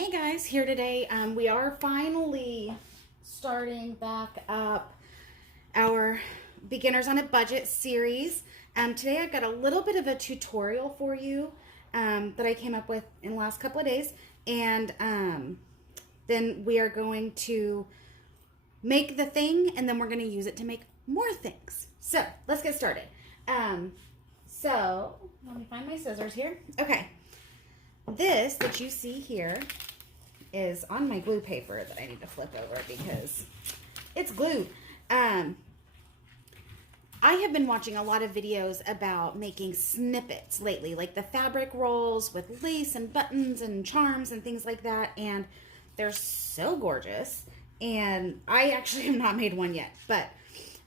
Hey guys, here today. We are finally starting back up our Beginners on a Budget series. Today I've got a little bit of a tutorial for you that I came up with in the last couple of days. And then we are going to make the thing and then we're going to use it to make more things. So let's get started. So let me find my scissors here. Okay. This that you see here is on my glue paper that I need to flip over because it's glued. I have been watching a lot of videos about making snippets lately, like the fabric rolls with lace and buttons and charms and things like that, and they're so gorgeous. And I actually have not made one yet, but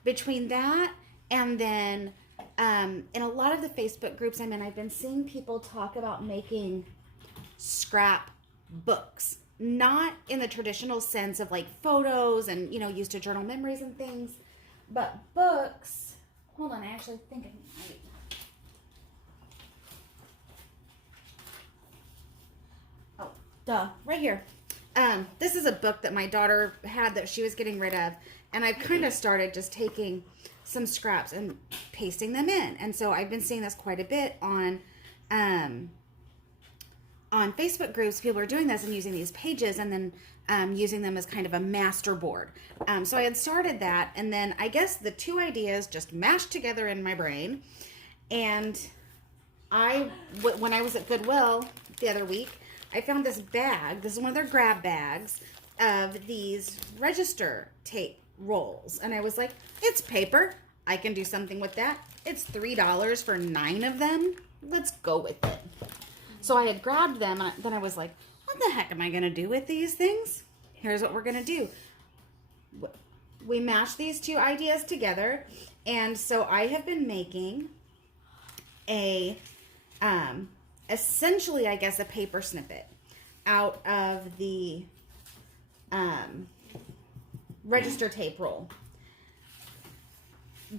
between that and then in a lot of the Facebook groups I'm in, I've been seeing people talk about making scrap books, not in the traditional sense of like photos and, you know, used to journal memories and things, but books. Hold on, I actually think I might. Oh, duh, right here. This is a book that my daughter had that she was getting rid of, and I've kind of started just taking some scraps and pasting them in. And so I've been seeing this quite a bit on Facebook groups. People are doing this and using these pages and then using them as kind of a master board. So I had started that, and then I guess the two ideas just mashed together in my brain. And when I was at Goodwill the other week, I found this bag. This is one of their grab bags of these register tape rolls. And I was like, it's paper. I can do something with that. It's $3 for 9 of them. Let's go with it. So I had grabbed them, and then I was like, what the heck am I going to do with these things? Here's what we're going to do. We mashed these two ideas together, and so I have been making essentially, I guess, a paper snippet out of the register tape roll.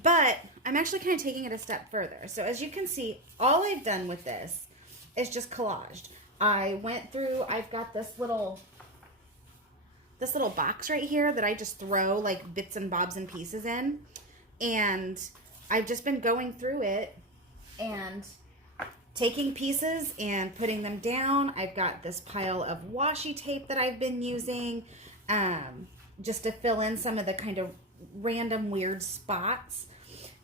But I'm actually kind of taking it a step further. So as you can see, all I've done with this is just collaged. I went through, I've got this little box right here that I just throw like bits and bobs and pieces in. And I've just been going through it and taking pieces and putting them down. I've got this pile of washi tape that I've been using just to fill in some of the kind of random weird spots.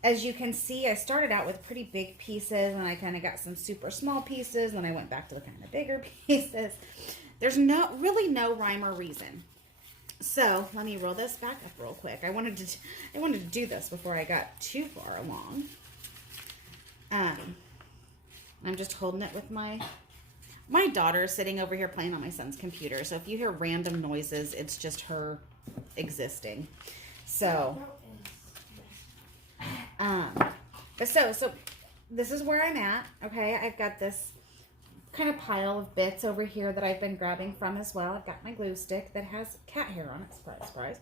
As you can see, I started out with pretty big pieces, and I kind of got some super small pieces, and then I went back to the kind of bigger pieces. There's really no rhyme or reason. So let me roll this back up real quick. I wanted to do this before I got too far along. I'm just holding it with my daughter sitting over here playing on my son's computer. So if you hear random noises, it's just her existing. So, so this is where I'm at. Okay, I've got this kind of pile of bits over here that I've been grabbing from as well. I've got my glue stick that has cat hair on it. Surprise, surprise.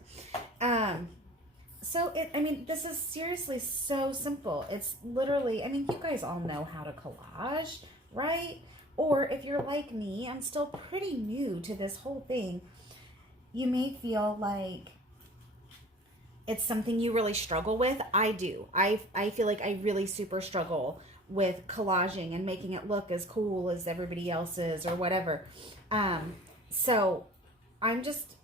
So this is seriously so simple. It's literally, you guys all know how to collage, right? Or if you're like me, I'm still pretty new to this whole thing. You may feel like it's something you really struggle with. I do. I feel like I really super struggle with collaging and making it look as cool as everybody else's or whatever. So I'm just,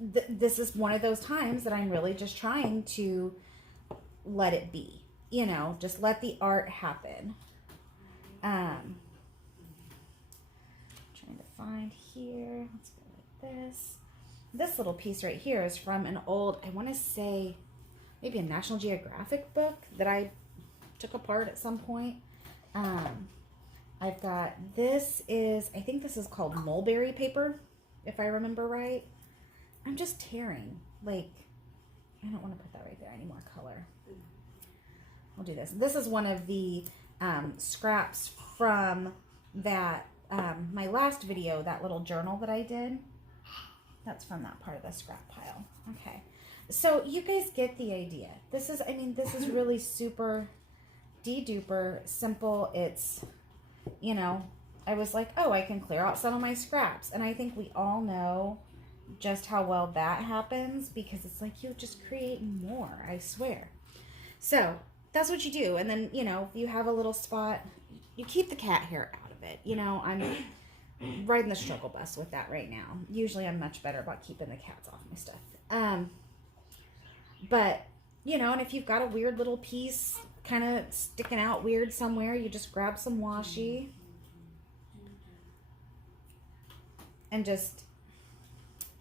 this is one of those times that I'm really just trying to let it be, just let the art happen. Trying to find here, let's go like this. This little piece right here is from an old, I want to say, maybe a National Geographic book that I took apart at some point. I've got, I think this is called mulberry paper, if I remember right. I'm just tearing, like, I don't want to put that right there, I need more color. I'll do this. This is one of the scraps from that, my last video, that little journal that I did. That's from that part of the scrap pile. Okay. So you guys get the idea. This is really super de-duper simple. It's, I was like, oh, I can clear out some of my scraps. And I think we all know just how well that happens, because it's like you just create more, I swear. So that's what you do. And then, you know, you have a little spot, you keep the cat hair out of it. You know, I'm riding the struggle bus with that right now. Usually I'm much better about keeping the cats off my stuff. But, you know, and if you've got a weird little piece kind of sticking out weird somewhere, you just grab some washi and just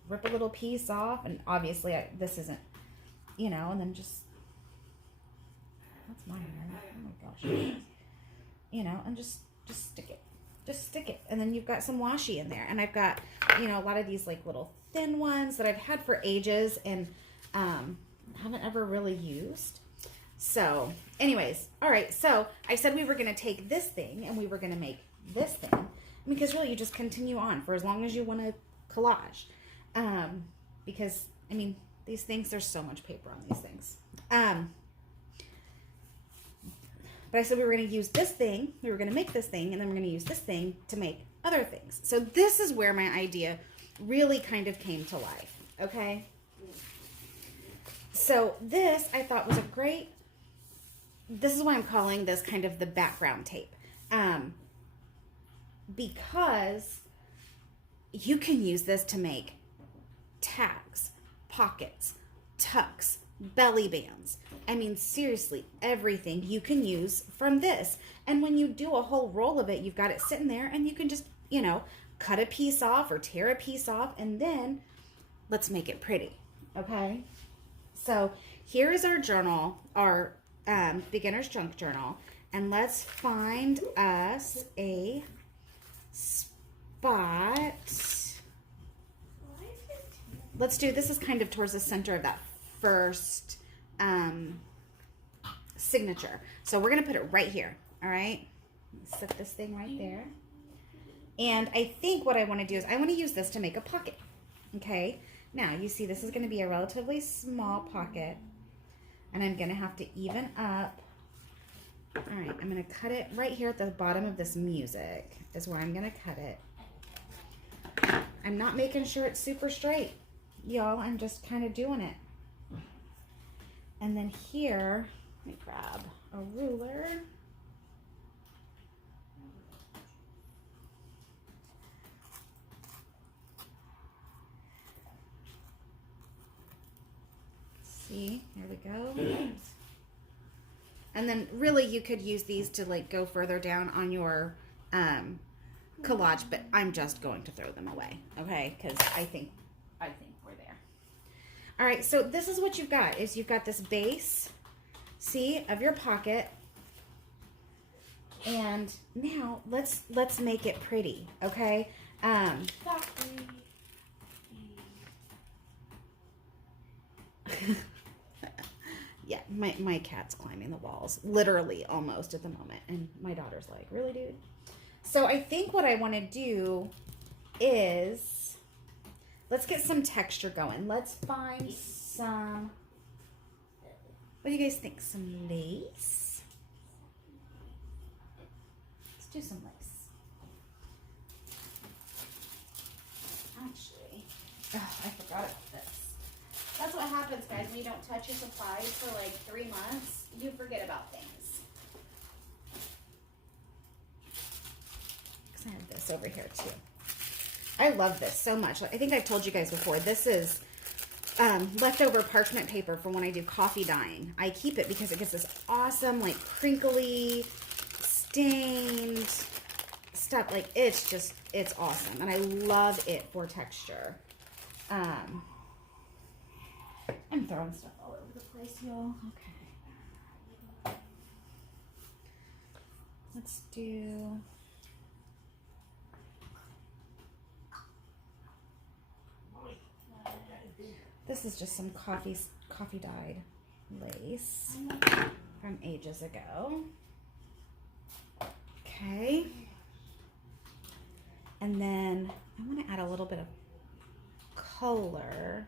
rip a little piece off. And obviously this isn't, you know, and then just, that's my hair. Oh my gosh. You know, and just stick it. Just stick it. And then you've got some washi in there. And I've got, you know, a lot of these like little thin ones that I've had for ages and haven't ever really used. So anyways, all right. So I said we were going to take this thing and we were going to make this thing, because really you just continue on for as long as you want to collage. Because I mean, these things, there's so much paper on these things. But I said we were going to use this thing, we were going to make this thing, and then we're going to use this thing to make other things. So this is where my idea really kind of came to life, okay? So this I thought was a great, this is why I'm calling this kind of the background tape. Because you can use this to make tags, pockets, tucks, belly bands. I mean, seriously, everything you can use from this. And when you do a whole roll of it, you've got it sitting there and you can just, you know, cut a piece off or tear a piece off, and then let's make it pretty. Okay. So here is our journal, our beginner's junk journal. And let's find us a spot. Let's do, this is kind of towards the center of that first signature. So we're going to put it right here. All right. Set this thing right there. And I think what I want to do is I want to use this to make a pocket. Okay. Now you see this is going to be a relatively small pocket, and I'm going to have to even up. All right. I'm going to cut it right here at the bottom of this music is where I'm going to cut it. I'm not making sure it's super straight, y'all. I'm just kind of doing it. And then here, let me grab a ruler. See, there we go. And then really you could use these to like go further down on your collage, but I'm just going to throw them away, okay? Because I think we're there. All right, so this is what you've got, is you've got this base, see, of your pocket. And now let's make it pretty, okay? Yeah, my cat's climbing the walls, literally almost at the moment. And my daughter's like, really, dude? So I think what I want to do is, let's get some texture going. Let's find some, what do you guys think? Some lace? Let's do some lace. Actually, I forgot about this. That's what happens, guys, when you don't touch your supplies for like 3 months. You forget about things. Because I have this over here too. I love this so much. I think I've told you guys before, this is leftover parchment paper from when I do coffee dyeing. I keep it because it gets this awesome, like, crinkly, stained stuff. Like, it's just, it's awesome. And I love it for texture. I'm throwing stuff all over the place, y'all. Okay. Let's do... This is just some coffee dyed lace from ages ago. Okay. And then I want to add a little bit of color.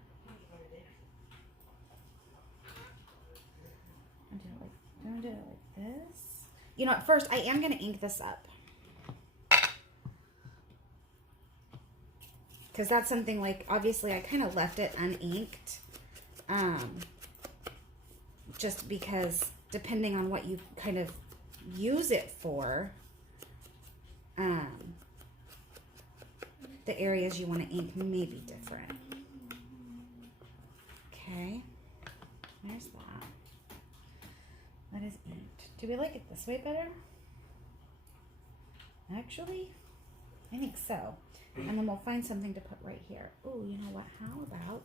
I'm gonna do it like this. You know, at first I am gonna ink this up. Because that's something like, obviously I kind of left it uninked. Just because depending on what you kind of use it for, the areas you want to ink may be different. Okay, there's that. That is inked. Do we like it this way better? Actually, I think so. And then we'll find something to put right here. Oh, you know what? How about...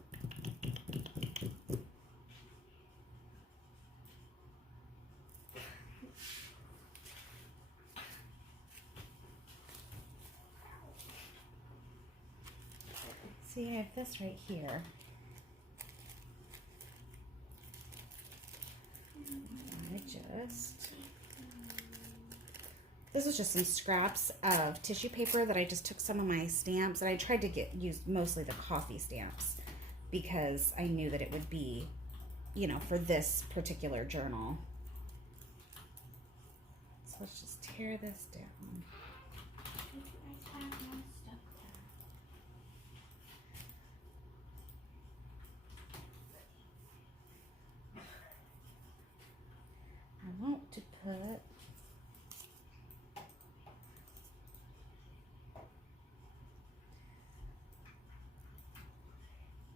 See, I have this right here. This was just some scraps of tissue paper that I just took some of my stamps, and I tried to use mostly the coffee stamps because I knew that it would be, you know, for this particular journal. So let's just tear this down. I want to put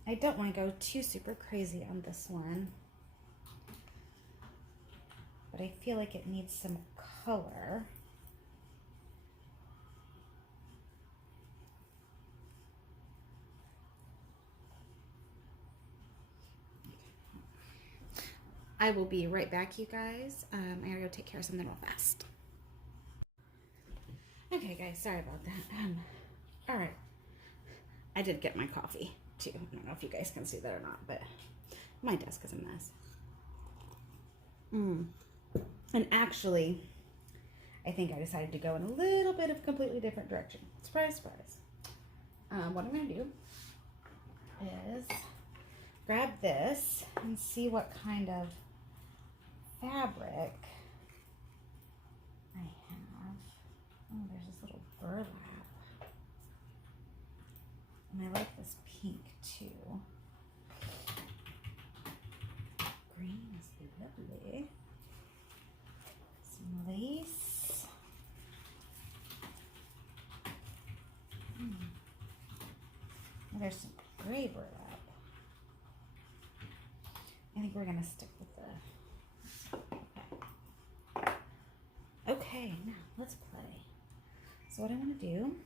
I don't want to go too super crazy on this one, but I feel like it needs some color. I will be right back, you guys. I gotta go take care of something real fast. Okay, guys, sorry about that. All right, I did get my coffee too. I don't know if you guys can see that or not, but my desk is a mess. And actually, I think I decided to go in a little bit of a completely different direction. Surprise, surprise. What I'm gonna do is grab this and see what kind of fabric I have. Oh, there's this little burlap. And I like this pink too. Green is lovely. Some lace. Oh, there's some gray burlap. I think we're gonna stick with the... Okay, now let's play. So what I want to do,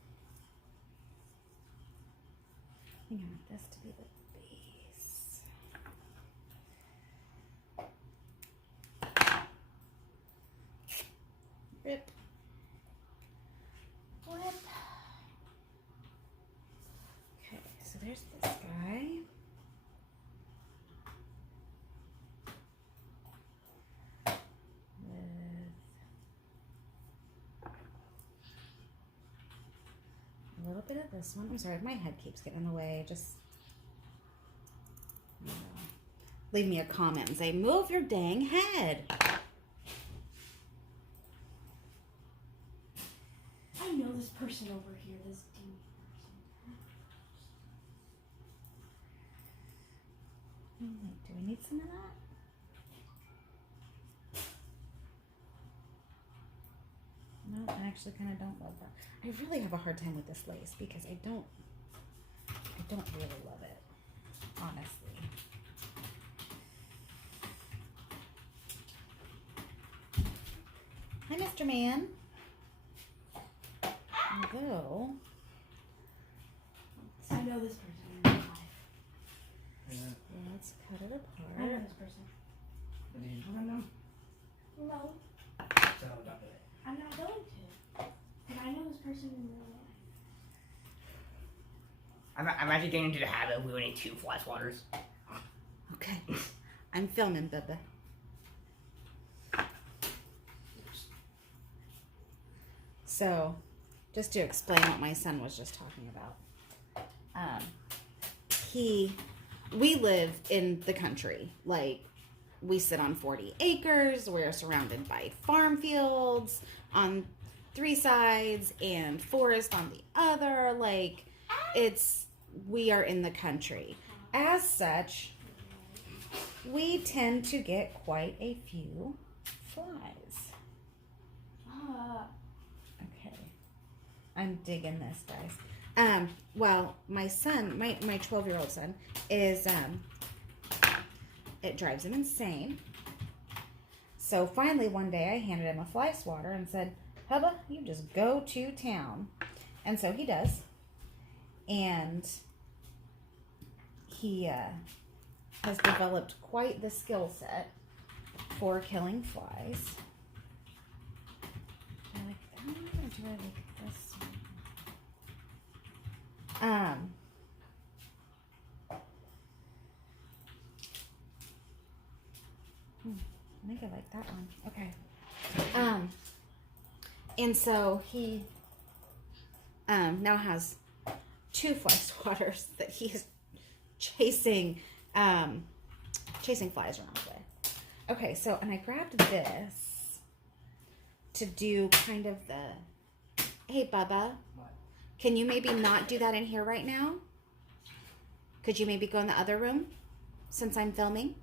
I think I want this to be the base. Rip. Flip. Okay, so there's this guy. A little bit of this one. I'm sorry, my head keeps getting in the way. Just leave me a comment and say, move your dang head. I know this person over here, this dude. Do we need some of that? No, I actually kind of don't love that. I really have a hard time with this lace because I don't really love it, honestly. Hi, Mr. Man. Although, I know this person in real life. yeah, let's cut it apart. I know this person. I don't know. No, So don't do it. I'm not going to. But I know this person in real life. I'm actually getting into the habit of ruining 2 fly swatters. Okay, I'm filming, Bubba. So, just to explain what my son was just talking about, we live in the country. Like, we sit on 40 acres. We're surrounded by farm fields on 3 sides and forest on the other. Like, it's we are in the country. As such, we tend to get quite a few flies. Okay. I'm digging this, guys. Well, my son, my 12-year-old son, is, it drives him insane. So finally one day I handed him a fly swatter and said, Hubba, you just go to town. And so he does. And he has developed quite the skill set for killing flies. Do I like that one or do I like this one? I think I like that one. Okay. And so he now has 2 fly swatters that he's chasing flies around with. Okay, so, and I grabbed this to do kind of the, hey Bubba, can you maybe not do that in here right now? Could you maybe go in the other room since I'm filming?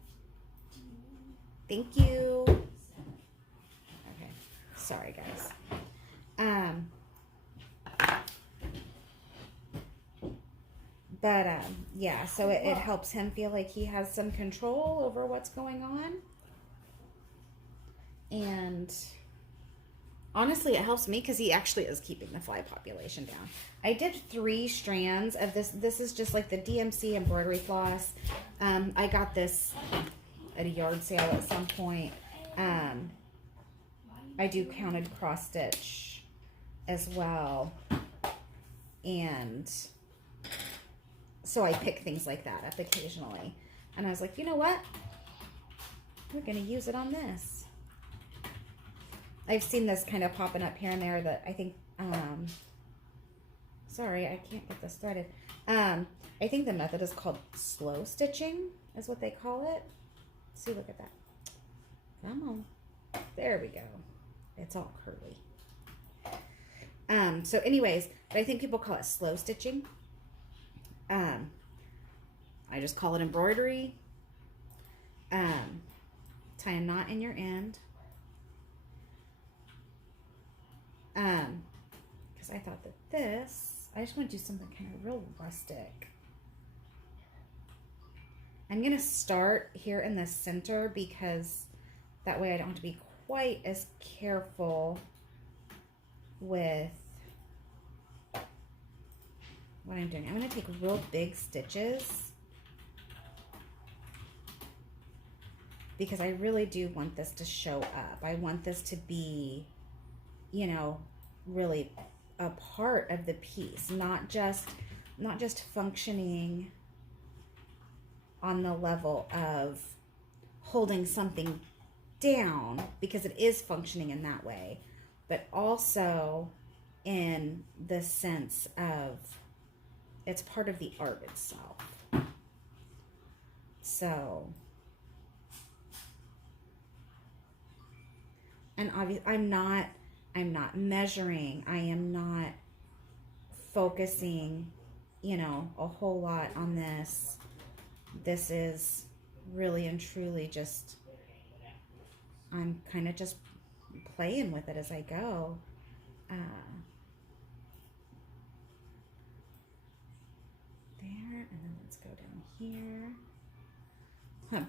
Thank you. Okay, sorry guys. Yeah, so it helps him feel like he has some control over what's going on. And honestly, it helps me because he actually is keeping the fly population down. I did 3 strands of this. This is just like the DMC embroidery floss. I got this at a yard sale at some point. I do counted cross stitch as well. And so I pick things like that up occasionally. And I was like, you know what? We're going to use it on this. I've seen this kind of popping up here and there that I think, sorry, I can't get this threaded. I think the method is called slow stitching is what they call it. See, look at that. Come on. There we go. It's all curly. So anyways, but I think people call it slow stitching. I just call it embroidery. Tie a knot in your end. Because I thought that this, I just want to do something kind of real rustic. I'm going to start here in the center because that way I don't have to be quite as careful with what I'm doing. I'm going to take real big stitches because I really do want this to show up. I want this to be, you know, really a part of the piece, not just functioning on the level of holding something down, because it is functioning in that way, but also in the sense of it's part of the art itself. So, and obviously I'm not measuring, I am not focusing, you know, a whole lot on this. This is really and truly just, I'm kind of just playing with it as I go. There, and then let's go down here.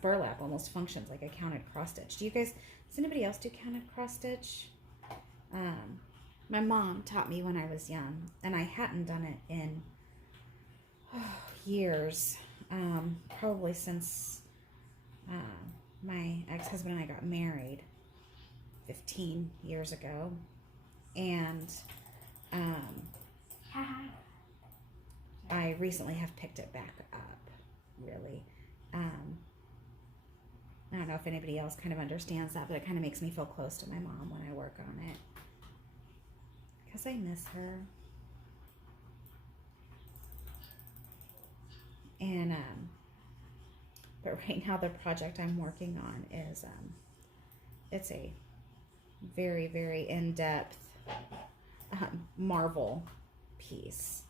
Burlap almost functions like a counted cross stitch. Do you guys, does anybody else do counted cross stitch? My mom taught me when I was young, and I hadn't done it in years, probably since my ex-husband and I got married 15 years ago, and I recently have picked it back up, really. I don't know if anybody else kind of understands that, but it kind of makes me feel close to my mom when I work on it, because I miss her. And but right now the project I'm working on is it's a very, very in-depth marble piece.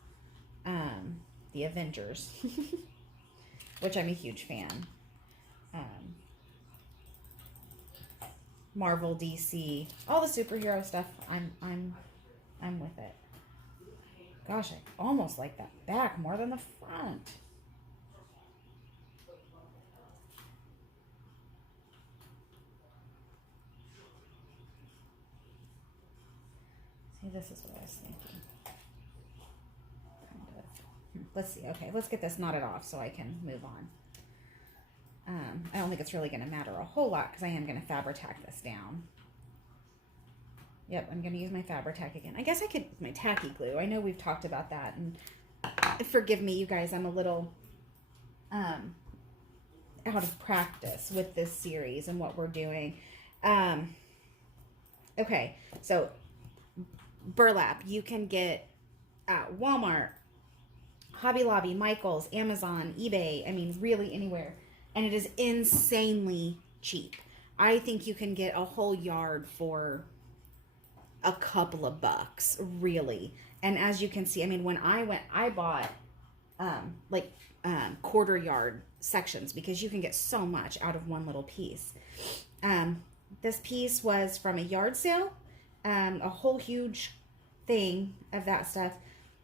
the Avengers, which I'm a huge fan. Marvel, DC, all the superhero stuff. I'm with it. Gosh, I almost like that back more than the front. See, this is what I was thinking. Kind of. Let's see. Okay, let's get this knotted off so I can move on. I don't think it's really going to matter a whole lot because I am going to Fabri-Tac this down. Yep, I'm going to use my Fabri-Tac again. I guess I could use my Tacky Glue. I know we've talked about that, and forgive me, you guys, I'm a little out of practice with this series and what we're doing. Okay, so Burlap, you can get at Walmart, Hobby Lobby, Michael's, Amazon, eBay, I mean, really anywhere. And it is insanely cheap. I think you can get a whole yard for a couple of bucks, really. And as you can see, I mean, when I went, I bought quarter yard sections because you can get so much out of one little piece. This piece was from a yard sale, a whole huge thing of that stuff.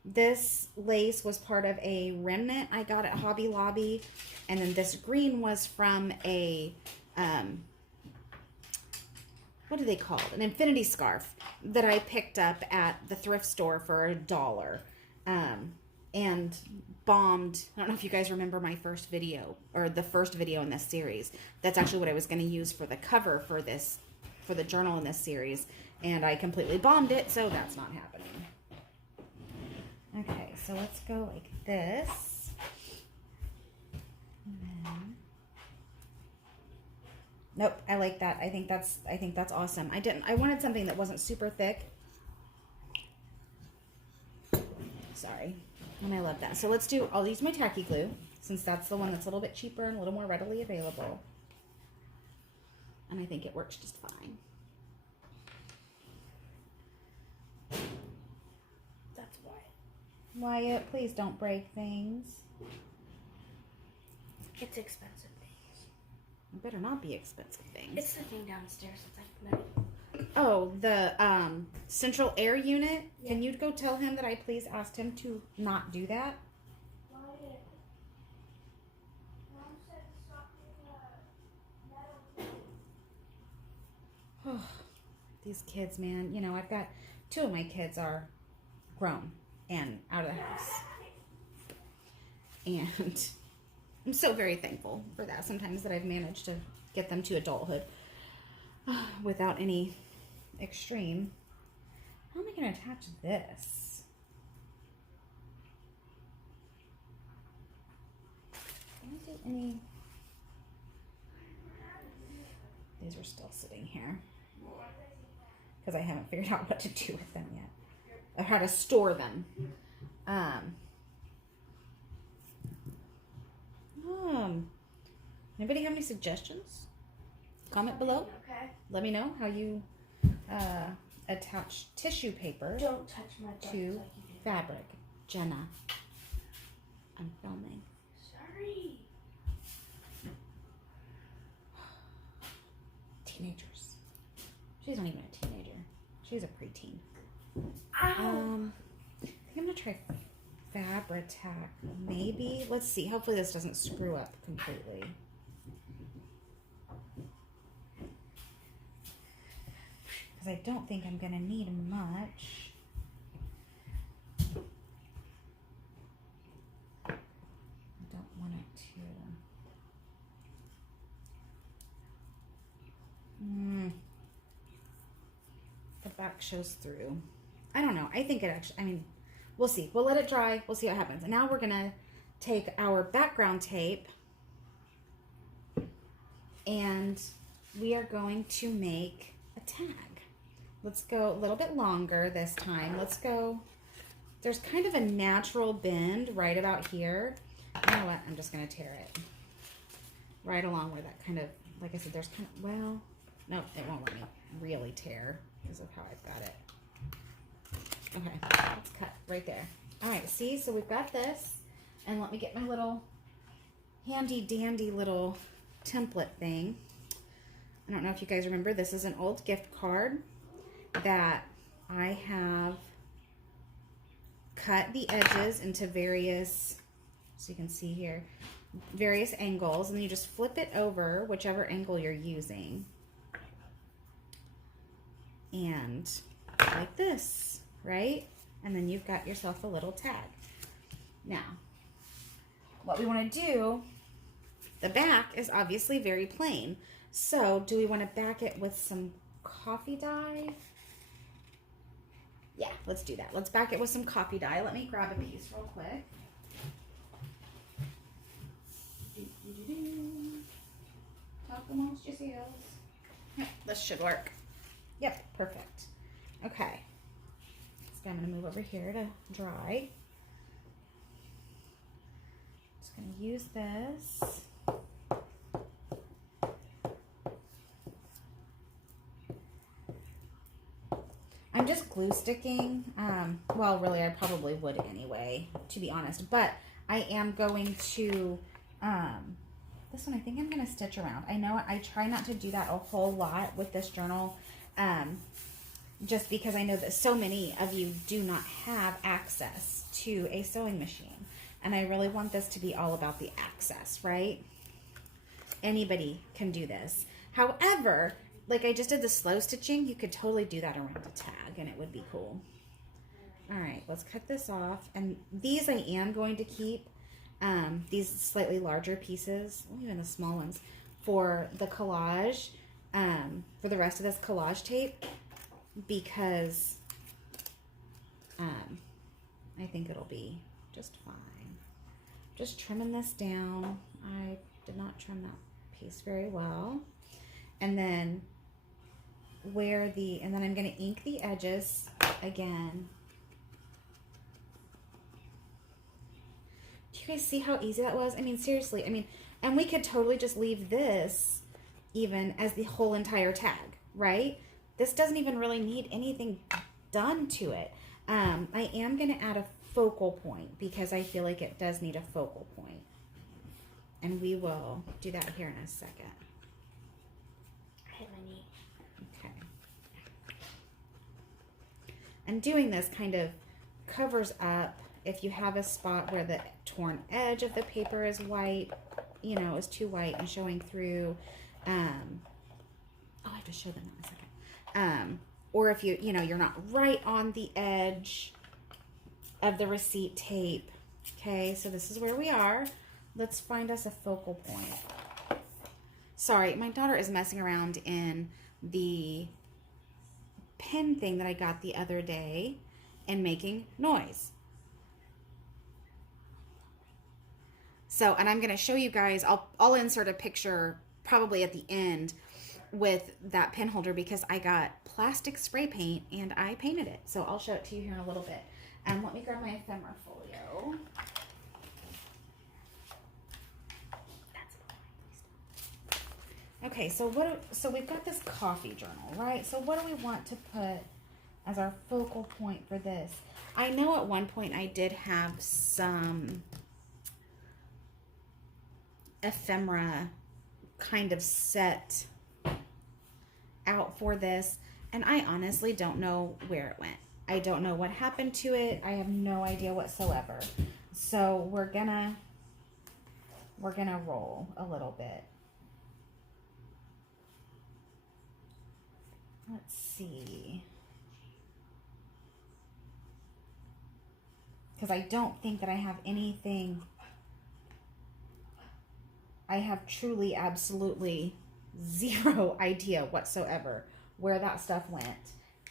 This lace was part of a remnant I got at Hobby Lobby. And then this green was from a, what do they call it? An infinity scarf that I picked up at the thrift store for $1. And bombed. I don't know if you guys remember my first video, or the first video in this series. That's actually what I was going to use for the cover for this, for the journal in this series. And I completely bombed it, so that's not happening. Okay, so let's go like this. And then, nope, I like that. I think that's awesome. I wanted something that wasn't super thick. Sorry. And I love that. So I'll use my Tacky Glue, since that's the one that's a little bit cheaper and a little more readily available. And I think it works just fine. Wyatt, please don't break things. It's expensive things. It better not be expensive things. It's the thing downstairs. It's like metal. Oh, the central air unit. Yeah. Can you go tell him that I please asked him to not do that? Wyatt. Mom said stop doing metal. These kids, man. You know, I've got 2 of my kids are grown and out of the house. And I'm so very thankful for that sometimes, that I've managed to get them to adulthood without any extreme. How am I going to attach this? Can I do any? These are still sitting here because I haven't figured out what to do with them yet. Or how to store them. Anybody have any suggestions? Comment below. Okay. Let me know how you attach tissue paper Don't touch my to like fabric. Jenna, I'm filming. Sorry. Teenagers. She's not even a teenager. She's a preteen. Ow. I think I'm gonna try Fabri-Tac. Maybe. Let's see. Hopefully this doesn't screw up completely. Because I don't think I'm gonna need much. I don't want it to. The back shows through. I don't know. I think it actually, I mean, we'll see. We'll let it dry. We'll see what happens. And now we're going to take our background tape and we are going to make a tag. Let's go a little bit longer this time. Let's go, there's kind of a natural bend right about here. You know what? I'm just going to tear it. Right along where that kind of, like I said, there's kind of, well, no, it won't let me really tear because of how I've got it. Okay, let's cut right there. All right, see, so we've got this. And let me get my little handy dandy little template thing. I don't know if you guys remember, this is an old gift card that I have cut the edges into various, so you can see here, various angles, and then you just flip it over whichever angle you're using. And like this, right? And then you've got yourself a little tag. Now, what we want to do, the back is obviously very plain. So do we want to back it with some coffee dye? Yeah, let's do that. Let's back it with some coffee dye. Let me grab a piece real quick. Talk amongst yourselves. Yep, this should work. Yep, perfect. Okay. So I'm going to move over here to dry. Just going to use this. I'm just glue sticking. Well, really, I probably would anyway, to be honest. But I am going to, this one I think I'm going to stitch around. I know I try not to do that a whole lot with this journal, just because I know that so many of you do not have access to a sewing machine. And I really want this to be all about the access, right? Anybody can do this. However, like I just did the slow stitching, you could totally do that around a tag and it would be cool. All right, let's cut this off. And these I am going to keep, these slightly larger pieces, even the small ones, for the collage, for the rest of this collage tape, because I think it'll be just fine. Just trimming this down. I did not trim that piece very well. And then and then I'm going to ink the edges again. Do you guys see how easy that was? I mean, seriously, I mean, and we could totally just leave this even as the whole entire tag, right? This doesn't even really need anything done to it. I am going to add a focal point because I feel like it does need a focal point. And we will do that here in a second. Okay. And doing this kind of covers up if you have a spot where the torn edge of the paper is white, you know, is too white and showing through. Oh, I have to show them that in a second. Or if you know, you're not right on the edge of the receipt tape. Okay, so this is where we are. Let's find us a focal point. Sorry, my daughter is messing around in the pen thing that I got the other day and making noise. So, and I'm going to show you guys, I'll insert a picture probably at the end with that pen holder because I got plastic spray paint and I painted it. So I'll show it to you here in a little bit. And let me grab my ephemera folio. Okay, so we've got this coffee journal, right? So what do we want to put as our focal point for this? I know at one point I did have some ephemera kind of set out for this, and I honestly don't know where it went. I don't know what happened to it. I have no idea whatsoever. So we're gonna roll a little bit. Let's see. Because I don't think that I have anything. I have truly, absolutely zero idea whatsoever where that stuff went.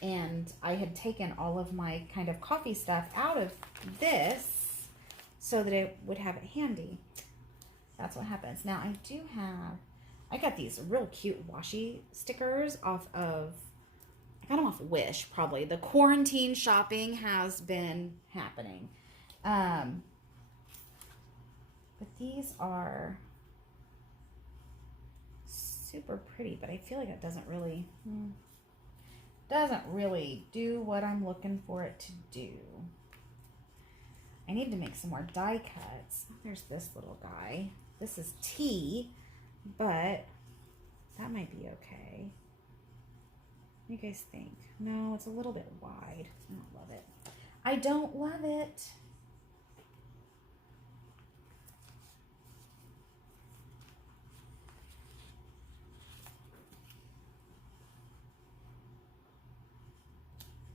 And I had taken all of my kind of coffee stuff out of this so that I would have it handy. That's what happens. Now I got these real cute washi stickers off of, I got them off Wish probably. The quarantine shopping has been happening. But these are super pretty, but I feel like it doesn't really do what I'm looking for it to do. I need to make some more die cuts. There's this little guy. This is T, but that might be okay. What do you guys think? No, it's a little bit wide. I don't love it. I don't love it.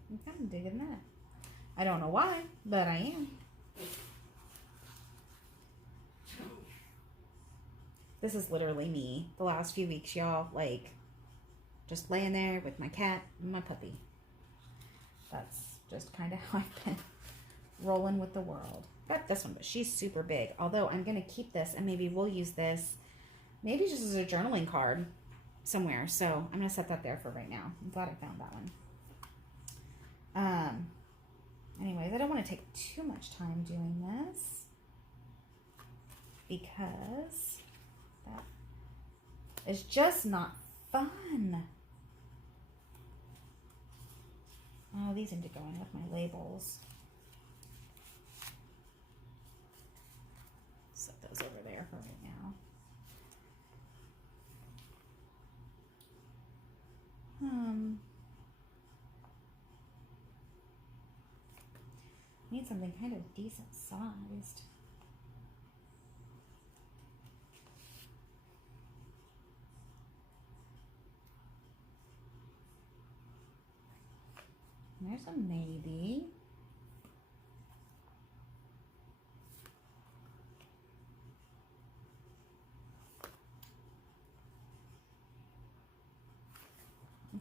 I'm kind of digging that. I don't know why, but I am. This is literally me the last few weeks, y'all. Like, just laying there with my cat and my puppy. That's just kind of how I've been rolling with the world. Got this one, but she's super big. Although I'm going to keep this and maybe we'll use this maybe just as a journaling card somewhere. So I'm going to set that there for right now. I'm glad I found that one. Anyways, I don't want to take too much time doing this because that is just not fun. Oh, these need to go in with my labels. Set those over there for right now. Need something kind of decent sized. There's a maybe.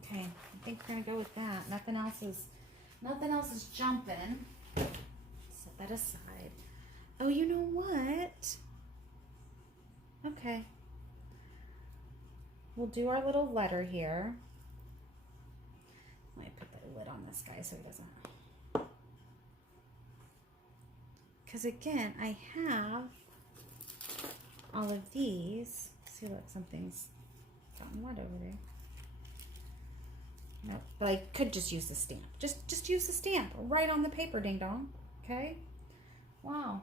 Okay, I think we're gonna go with that. Nothing else is jumping. Set that aside. Oh, you know what? Okay. We'll do our little letter here. Let me put the lid on this guy so he doesn't. Because again, I have all of these. See, look, something's gotten wet over there. Nope, but I could just use the stamp. Just use the stamp right on the paper, ding dong. Okay. Wow.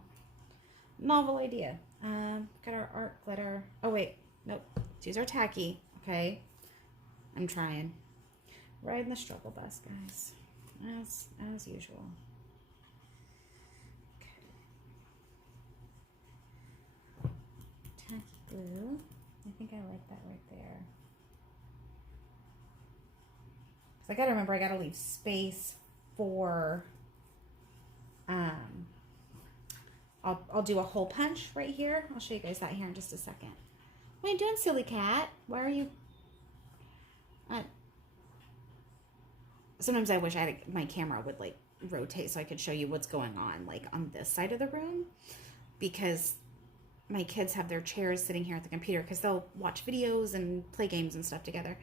Novel idea. Got our art glitter. Oh wait, nope. Let's use our tacky. Okay. I'm trying. Riding the struggle bus, guys. As usual. Okay. Tacky glue. I think I like that right there. I gotta remember I gotta leave space for I'll do a hole punch right here. I'll show you guys that here in just a second. What are you doing, silly cat? Why are you sometimes I wish my camera would like rotate so I could show you what's going on like on this side of the room, because my kids have their chairs sitting here at the computer because they'll watch videos and play games and stuff together.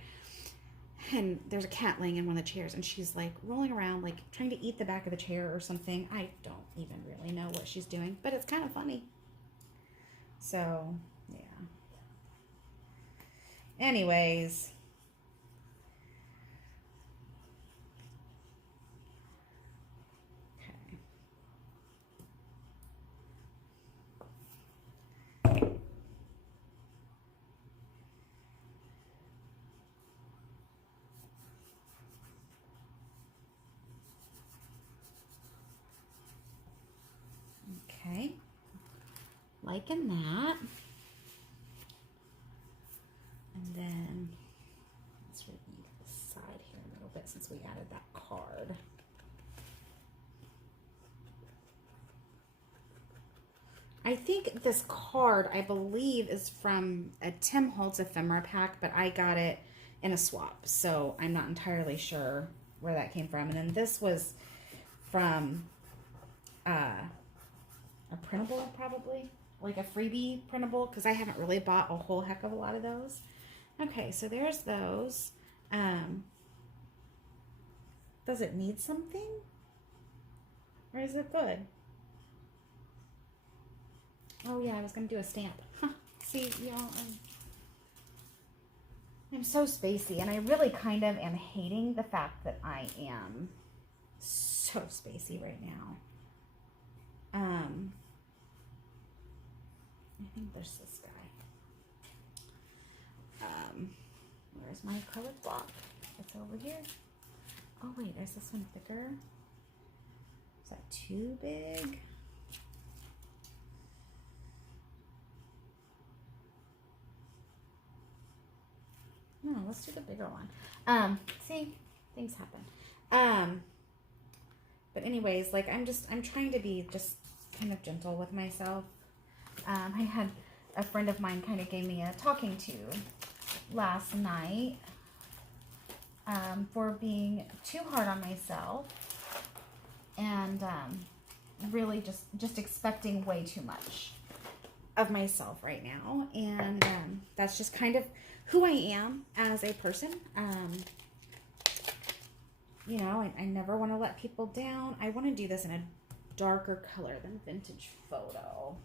And there's a cat laying in one of the chairs and she's like rolling around, like trying to eat the back of the chair or something. I don't even really know what she's doing, but it's kind of funny. So, yeah. Anyways. Okay, liking that. And then let's read the side here a little bit since we added that card. I think this card, I believe, is from a Tim Holtz ephemera pack, but I got it in a swap, so I'm not entirely sure where that came from. And then this was from a printable, probably, like a freebie printable, because I haven't really bought a whole heck of a lot of those. Okay, so there's those. Does it need something? Or is it good? Oh yeah, I was going to do a stamp. See, y'all, I'm so spacey, and I really kind of am hating the fact that I am so spacey right now. I think there's this guy. Where's my acrylic block? It's over here. Oh wait, is this one thicker? Is that too big? No, let's do the bigger one. See, things happen. But anyways, like I'm trying to be just kind of gentle with myself. I had a friend of mine kind of gave me a talking to last night for being too hard on myself and really just expecting way too much of myself right now. And that's just kind of who I am as a person. You know, I never want to let people down. I want to do this in a darker color than Vintage Photo.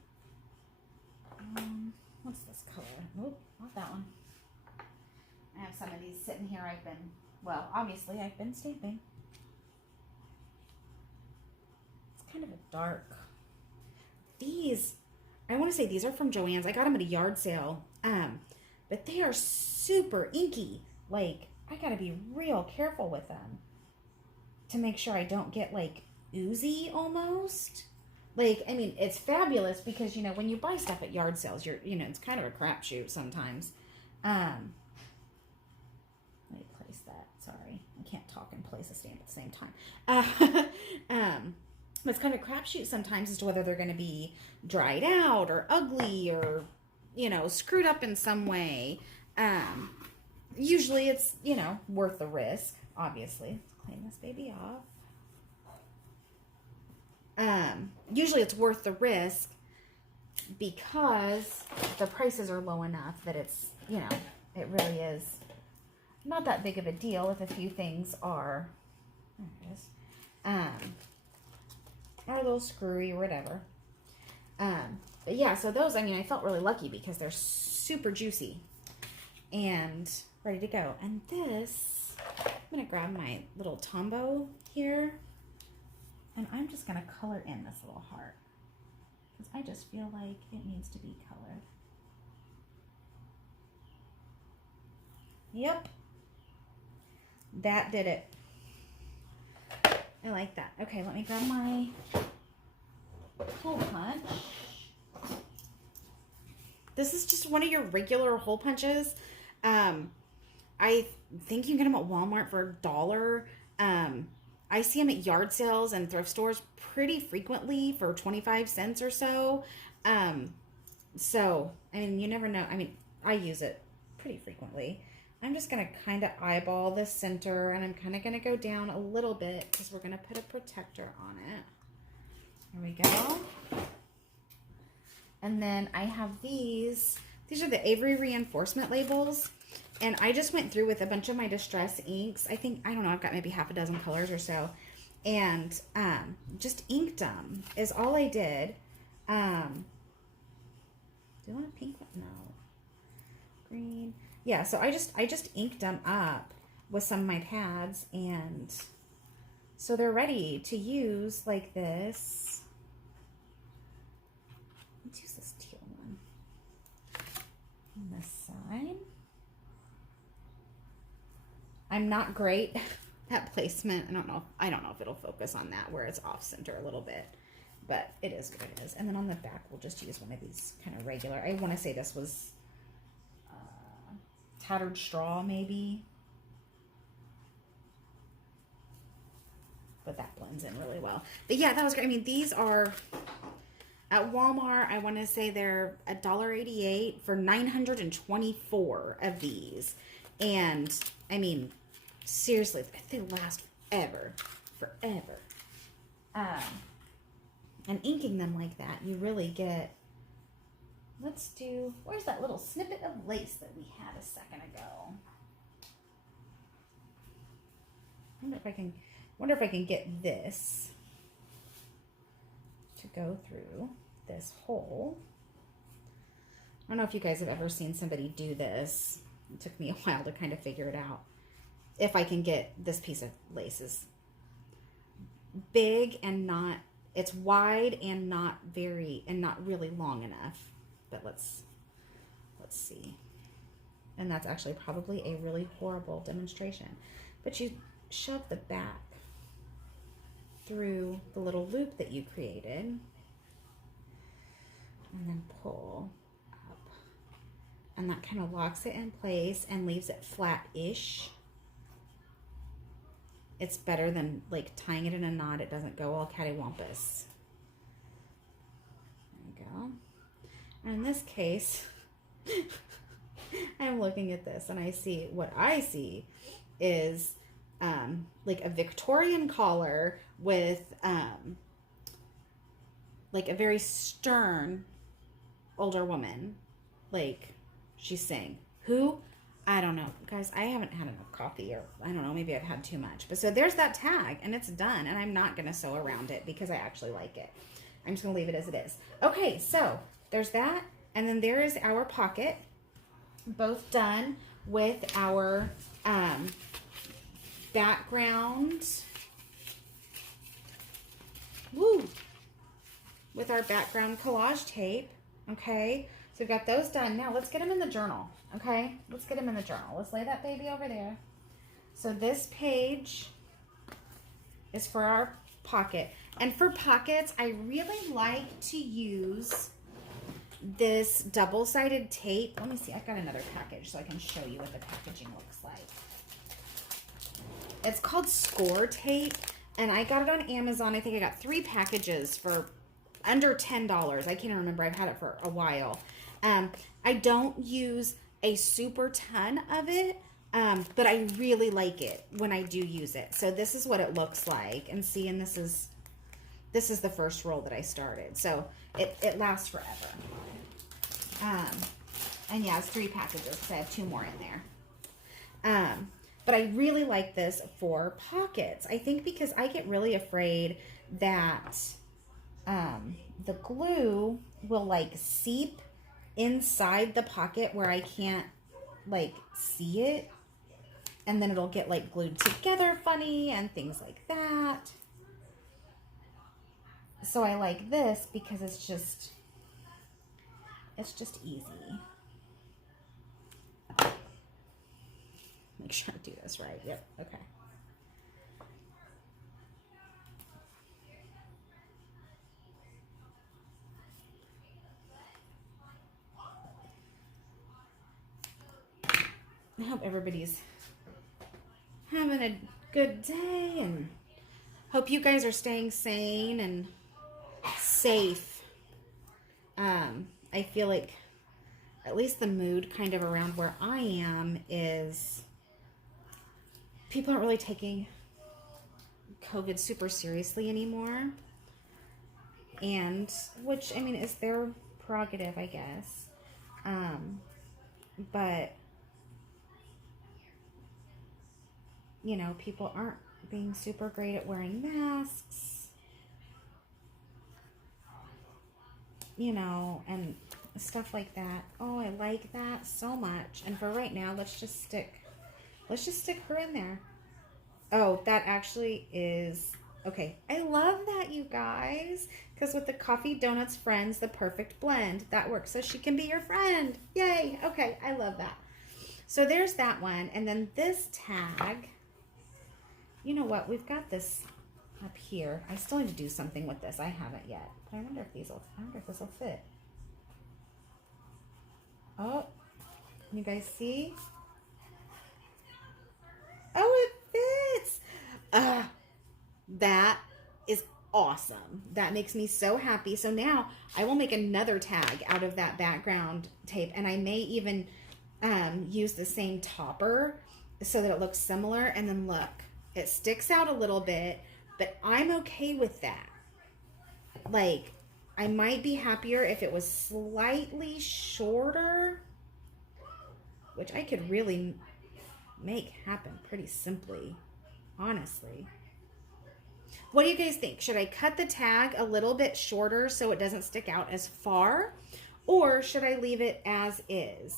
What's this color? Nope, not that one. I have some of these sitting here. Obviously I've been stamping. It's kind of a dark. These, I want to say these are from Joann's. I got them at a yard sale. But they are super inky. Like, I gotta be real careful with them to make sure I don't get like oozy almost. Like, I mean, it's fabulous because, you know, when you buy stuff at yard sales, it's kind of a crapshoot sometimes. Let me place that. Sorry. I can't talk and place a stamp at the same time. It's kind of a crapshoot sometimes as to whether they're going to be dried out or ugly or, screwed up in some way. Usually it's, worth the risk, obviously. Let's clean this baby off. Usually it's worth the risk because the prices are low enough that it's, it really is not that big of a deal if a few things are, there it is, are a little screwy or whatever. But yeah, so those, I felt really lucky because they're super juicy and ready to go. And this, I'm going to grab my little Tombow here. And I'm just going to color in this little heart. Because I just feel like it needs to be colored. Yep. That did it. I like that. Okay, let me grab my hole punch. This is just one of your regular hole punches. I think you can get them at Walmart for $1. I see them at yard sales and thrift stores pretty frequently for 25 cents or so. You never know. I use it pretty frequently. I'm just going to kind of eyeball the center, and I'm kind of going to go down a little bit because we're going to put a protector on it. There we go. And then I have these. These are the Avery reinforcement labels. And I just went through with a bunch of my distress inks. I don't know, I've got maybe half a dozen colors or so. And just inked them is all I did. Do you want a pink one? No. Green. Yeah, so I just inked them up with some of my pads. And so they're ready to use like this. Let's use this teal one. On this side. I'm not great at placement. I don't know if it'll focus on that where it's off center a little bit, but it is what it is. And then on the back, we'll just use one of these kind of regular. I want to say this was tattered straw, maybe, but that blends in really well. But yeah, that was great. These are at Walmart. I want to say they're $1.88 for 924 of these, and seriously, they last forever. And inking them like that, you really get, where's that little snippet of lace that we had a second ago? Wonder if I can get this to go through this hole. I don't know if you guys have ever seen somebody do this. It took me a while to kind of figure it out. If I can get this piece of lace is big and not it's wide and not really long enough. But let's see. And that's actually probably a really horrible demonstration. But you shove the back through the little loop that you created and then pull up. And that kind of locks it in place and leaves it flat-ish. It's better than like tying it in a knot. It doesn't go all cattywampus. There we go. And in this case, I'm looking at this and what I see is like a Victorian collar with like a very stern older woman. Like she's saying, who? I don't know. Guys, I haven't had enough coffee, or I don't know, maybe I've had too much. But so there's that tag and it's done, and I'm not going to sew around it because I actually like it. I'm just going to leave it as it is. Okay, so there's that. And then there is our pocket, both done with our background. Woo! With our background collage tape. Okay, so we've got those done. Now let's get them in the journal. Okay, let's get them in the journal. Let's lay that baby over there. So this page is for our pocket. And for pockets, I really like to use this double-sided tape. Let me see, I've got another package so I can show you what the packaging looks like. It's called Score Tape, and I got it on Amazon. I think I got 3 packages for under $10. I can't remember. I've had it for a while. I don't use a super ton of it, but I really like it when I do use it. So this is what it looks like, and see, and this is the first roll that I started. So it lasts forever. And yeah, it's 3 packages because I have 2 more in there. But I really like this for pockets. I think because I get really afraid that the glue will like seep inside the pocket where I can't like see it, and then it'll get like glued together funny and things like that. So I like this because it's just easy. Make sure I do this right. Yep. Okay. I hope everybody's having a good day, and hope you guys are staying sane and safe. I feel like at least the mood kind of around where I am is people aren't really taking COVID super seriously anymore. And, which, I mean, is their prerogative, I guess. But, you know, people aren't being super great at wearing masks. You know, and stuff like that. Oh, I like that so much. And for right now, let's just stick her in there. Oh, that actually is, okay. I love that, you guys. Because with the Coffee Donuts Friends, the perfect blend. That works. So she can be your friend. Yay. Okay, I love that. So there's that one. And then this tag, you know what? We've got this up here. I still need to do something with this. I haven't yet. But I wonder if this will fit. Oh, can you guys see? Oh, it fits. That is awesome. That makes me so happy. So now I will make another tag out of that background tape, and I may even use the same topper so that it looks similar. And then look, it sticks out a little bit, but I'm okay with that. Like, I might be happier if it was slightly shorter, which I could really make happen pretty simply, honestly. What do you guys think? Should I cut the tag a little bit shorter so it doesn't stick out as far? Or should I leave it as is?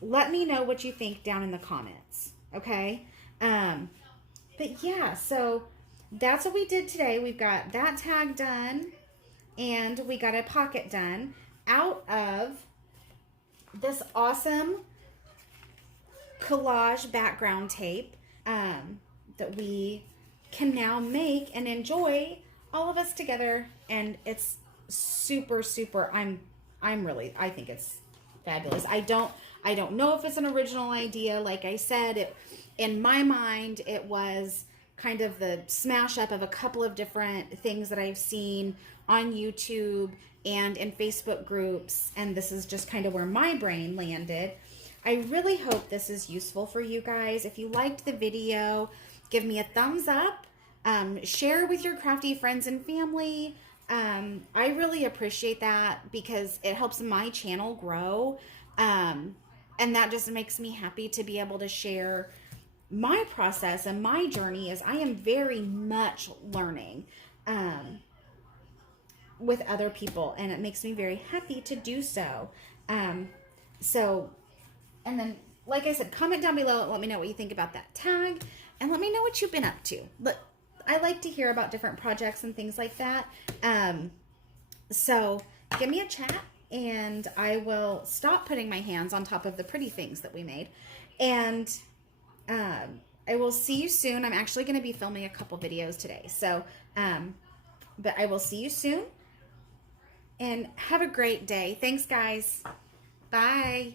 Let me know what you think down in the comments, okay? But yeah, so that's what we did today. We've got that tag done, and we got a pocket done out of this awesome collage background tape that we can now make and enjoy all of us together. And it's super, super, I think it's fabulous. I don't know if it's an original idea. Like I said, in my mind, it was kind of the smash up of a couple of different things that I've seen on YouTube and in Facebook groups, and this is just kind of where my brain landed. I really hope this is useful for you guys. If you liked the video, give me a thumbs up. Share with your crafty friends and family. I really appreciate that because it helps my channel grow. And that just makes me happy to be able to share my process and my journey, as I am very much learning with other people, and it makes me very happy to do so. And then, like I said, comment down below and let me know what you think about that tag, and let me know what you've been up to. But I like to hear about different projects and things like that. So give me a chat, and I will stop putting my hands on top of the pretty things that we made. And I will see you soon. I'm actually going to be filming a couple videos today. So, but I will see you soon. And have a great day. Thanks, guys. Bye.